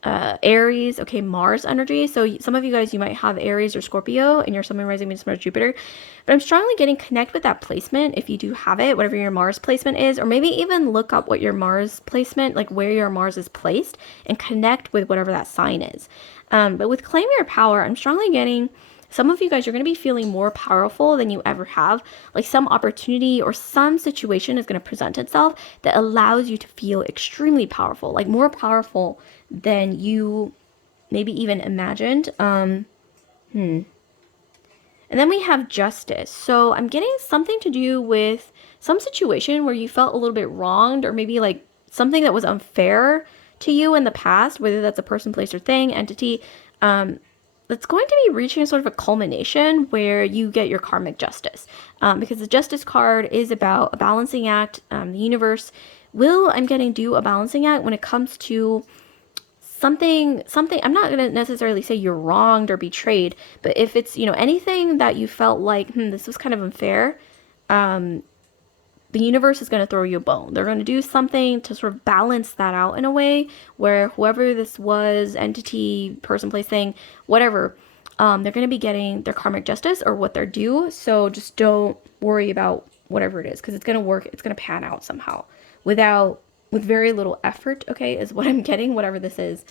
Aries, okay, Mars energy. So some of you guys, you might have Aries or Scorpio in your Sun, Moon, Rising, Venus, Mars, Jupiter. But I'm strongly getting connect with that placement if you do have it, whatever your Mars placement is, or maybe even look up what your Mars placement, like where your Mars is placed, and connect with whatever that sign is. But with Claim Your Power, I'm strongly getting some of you guys, you're going to be feeling more powerful than you ever have. Like some opportunity or some situation is going to present itself that allows you to feel extremely powerful, like more powerful than you maybe even imagined. And then we have Justice. So I'm getting something to do with some situation where you felt a little bit wronged, or maybe like something that was unfair to you in the past, whether that's a person, place, or thing, entity. That's going to be reaching sort of a culmination where you get your karmic justice. Because the Justice card is about a balancing act. The universe will, I'm getting, do a balancing act when it comes to something. I'm not going to necessarily say you're wronged or betrayed, but if it's, anything that you felt like, this was kind of unfair, the universe is going to throw you a bone. They're going to do something to sort of balance that out in a way where whoever this was, entity, person, place, thing, whatever, they're going to be getting their karmic justice or what they're due. So just don't worry about whatever it is, because it's going to work. It's going to pan out somehow with very little effort, okay, is what I'm getting, whatever this is.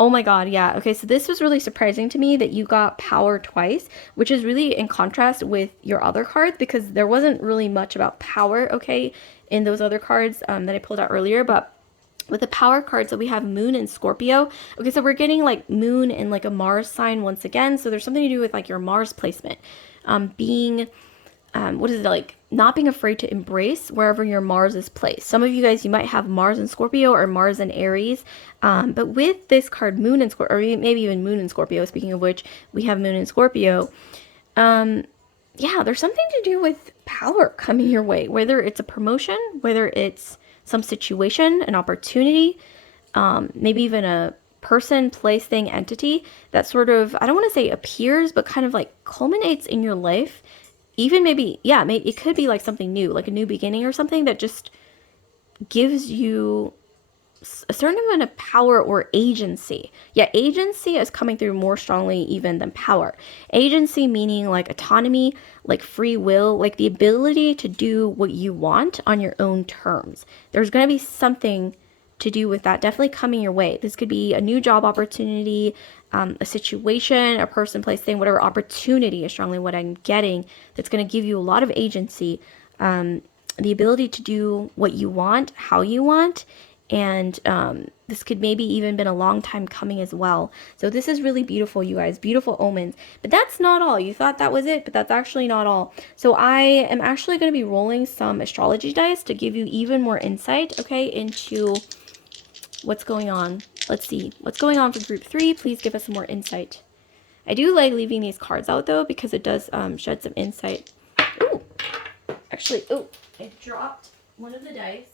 Oh my God, yeah. Okay, so this was really surprising to me that you got power twice, which is really in contrast with your other cards, because there wasn't really much about power, okay, in those other cards that I pulled out earlier. But with the power cards, so we have Moon and Scorpio. Okay, so we're getting like Moon in like a Mars sign once again. So there's something to do with like your Mars placement. Being what is it, like not being afraid to embrace wherever your Mars is placed. Some of you guys, you might have Mars in Scorpio or Mars in Aries, but with this card, Moon in Scorpio, or maybe even Moon in Scorpio, speaking of which, we have Moon in Scorpio. Yeah, there's something to do with power coming your way, whether it's a promotion, whether it's some situation, an opportunity, maybe even a person, place, thing, entity that sort of, I don't want to say appears, but kind of like culminates in your life. Even maybe, yeah, maybe it could be like something new, like a new beginning or something that just gives you a certain amount of power or agency. Yeah, agency is coming through more strongly even than power. Agency meaning like autonomy, like free will, like the ability to do what you want on your own terms. There's going to be something to do with that definitely coming your way. This could be a new job opportunity, a situation, a person, place, thing, whatever opportunity is strongly what I'm getting that's going to give you a lot of agency, the ability to do what you want, how you want, and this could maybe even been a long time coming as well. So this is really beautiful, you guys, beautiful omens. But that's not all. You thought that was it, but that's actually not all. So I am actually going to be rolling some astrology dice to give you even more insight, okay, into what's going on. Let's see what's going on for group 3. Please give us some more insight. I do like leaving these cards out though, because it does shed some insight. Ooh, actually, I dropped one of the dice.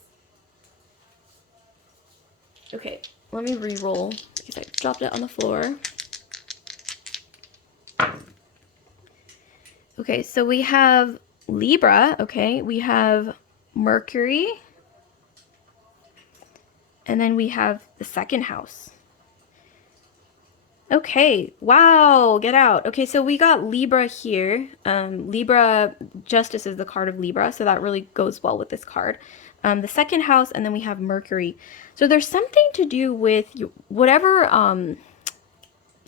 Okay, let me re-roll because I dropped it on the floor. Okay, so we have Libra, okay, we have Mercury, and then we have the second house. Okay, wow, get out. Okay, so we got Libra here. Libra, Justice is the card of Libra, so that really goes well with this card. The second house, and then we have Mercury. So there's something to do with whatever,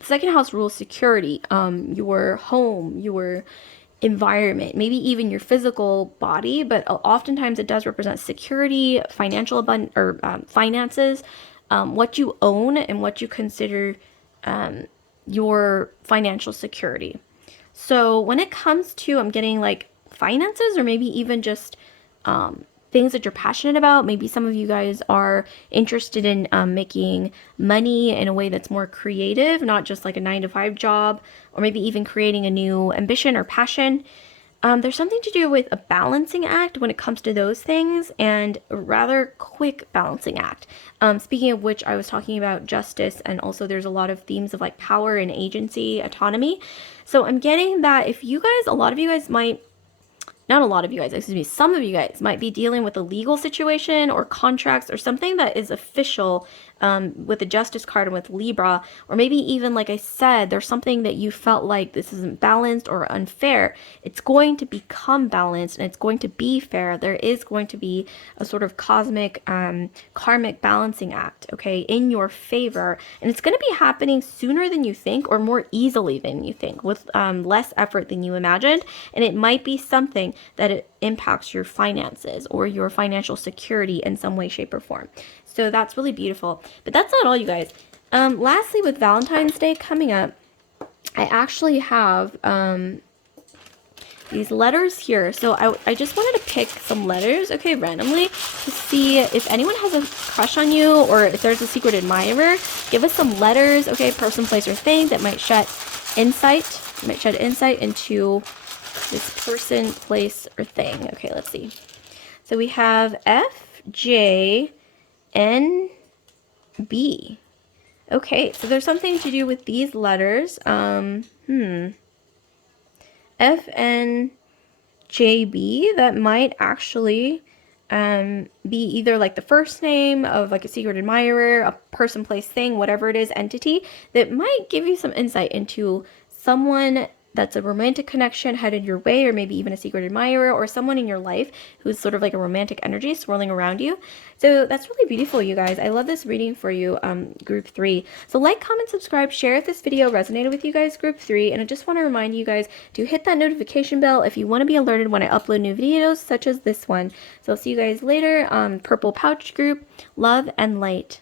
second house rules security, your home, your environment, maybe even your physical body, but oftentimes it does represent security, financial abundance, or finances, what you own and what you consider your financial security. So when it comes to, I'm getting like finances, or maybe even just things that you're passionate about. Maybe some of you guys are interested in making money in a way that's more creative, not just like a 9-to-5 job, or maybe even creating a new ambition or passion. There's something to do with a balancing act when it comes to those things, and a rather quick balancing act. Speaking of which, I was talking about justice, and also there's a lot of themes of like power and agency, autonomy. So I'm getting that if you guys, a lot of you guys might, not a lot of you guys, excuse me, some of you guys might be dealing with a legal situation or contracts or something that is official, with the Justice card and with Libra, or maybe even, like I said, there's something that you felt like this isn't balanced or unfair. It's going to become balanced and it's going to be fair. There is going to be a sort of cosmic, karmic balancing act, okay, in your favor. And it's going to be happening sooner than you think, or more easily than you think, with less effort than you imagined. And it might be something that it impacts your finances or your financial security in some way, shape, or form. So that's really beautiful. But that's not all, you guys. Lastly, with Valentine's Day coming up, I actually have these letters here. So I just wanted to pick some letters, okay, randomly, to see if anyone has a crush on you, or if there's a secret admirer. Give us some letters, okay, person, place, or thing that might shed insight into this person, place, or thing. Okay, let's see. So we have F, J, N, B. Okay, so there's something to do with these letters. F, N, J, B. That might actually be either like the first name of like a secret admirer, a person, place, thing, whatever it is, entity, that might give you some insight into someone that's a romantic connection headed your way, or maybe even a secret admirer, or someone in your life who's sort of like a romantic energy swirling around you. So that's really beautiful, you guys. I love this reading for you, group 3. So like, comment, subscribe, share if this video resonated with you guys, group 3. And I just want to remind you guys to hit that notification bell if you want to be alerted when I upload new videos such as this one. So I'll see you guys later. Purple pouch group, love and light.